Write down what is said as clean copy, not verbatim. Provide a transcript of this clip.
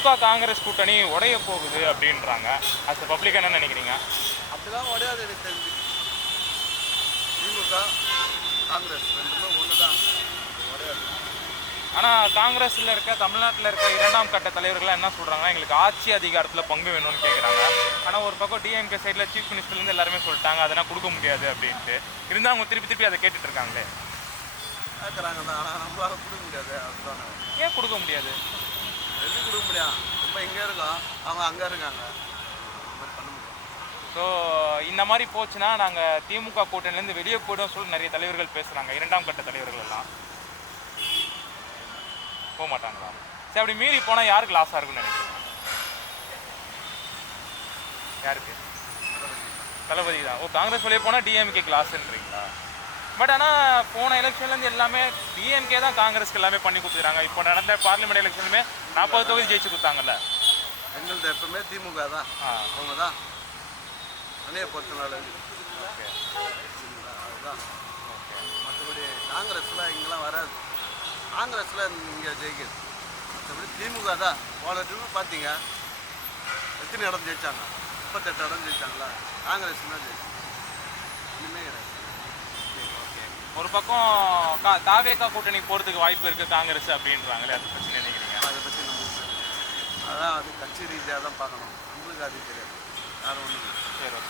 திமுக காங்கிரஸ் கூட்டணி உடைய போகுது அப்படின்றாங்க. அது பப்ளிக் என்ன நினைக்கிறீங்க? அப்படிலாம் உடையாது எனக்கு தெரிஞ்சு. திமுக காங்கிரஸ் ரெண்டுமே ஒன்று தான், உடையாது. ஆனால் காங்கிரஸில் இருக்க தமிழ்நாட்டில் இருக்க 2ஆம் கட்ட தலைவர்கள்லாம் என்ன சொல்கிறாங்கன்னா, எங்களுக்கு ஆட்சி அதிகாரத்தில் பங்கு வேணும்னு கேட்குறாங்க. ஆனால் ஒரு பக்கம் டிஎம்கே சைடில் சீஃப் மினிஸ்டர்லேருந்து எல்லாருமே சொல்லிட்டாங்க அதெல்லாம் கொடுக்க முடியாது அப்படின்ட்டு. இருந்தால் அவங்க திருப்பி திருப்பி அதை கேட்டுட்டு இருக்காங்களே. கேட்குறாங்க தான், ஆனால் நம்மளால கொடுக்க முடியாது. அதுதான் ஏன் கொடுக்க முடியாது? எப்படி கொடுக்க முடியும்? நம்ம இங்கே இருக்கோம், அவங்க அங்கே இருக்காங்க, பண்ண முடியும். ஸோ இந்த மாதிரி போச்சுன்னா நாங்கள் திமுக கூட்டணிலேருந்து வெளியே போய்டும் சொல்லி நிறைய தலைவர்கள் பேசுகிறாங்க. 2ஆம் கட்ட தலைவர்கள் எல்லாம் போக மாட்டாங்களா? சரி, அப்படி மீறி போனால் யாருக்கு லாஸாக இருக்குன்னு நினைக்கிறீங்க? யாருக்கு? தளபதி தான். காங்கிரஸ் வெளியே போனால் டிஎம்கேக்கு லாஸ்ன்றீங்களா? பட் ஆனால் போன எலெக்ஷன்லேருந்து எல்லாமே டிஎம்கே தான் காங்கிரஸ்க்கு எல்லாமே பண்ணி கொடுத்துருக்காங்க. இப்போ நடந்த பார்லிமெண்ட் எலெக்ஷனுமே 40 தொகுதி ஜெயிச்சு கொடுத்தாங்கல்ல. எங்களது எப்பவுமே திமுக தான், அவங்க தான் அணைய பொறுத்தனால. ஓகே, அதுதான். மற்றபடி காங்கிரஸ்லாம் இங்கெல்லாம் வராது. காங்கிரஸில் இங்கே ஜெயிக்குது. மற்றபடி திமுக தான். போன டைம் பார்த்தீங்க எத்தனை இடம் ஜெயிச்சாங்க? 38 இடம் ஜெயிச்சாங்களா? காங்கிரஸ் தான் ஜெயிச்சாங்க. இனிமே கிடையாது. ஓகே. ஒரு பக்கம் தாவேகா கூட்டணி போகிறதுக்கு வாய்ப்பு இருக்குது காங்கிரஸ் அப்படின்றாங்களே, அதை பற்றி நினைக்கிறீங்க? அதை பற்றி நம்ம அதான் அது கட்சி ரீதியாக தான் பார்க்கணும். நம்மளுக்கு அது தெரியாது. யாரும் ஒன்றும். சரி.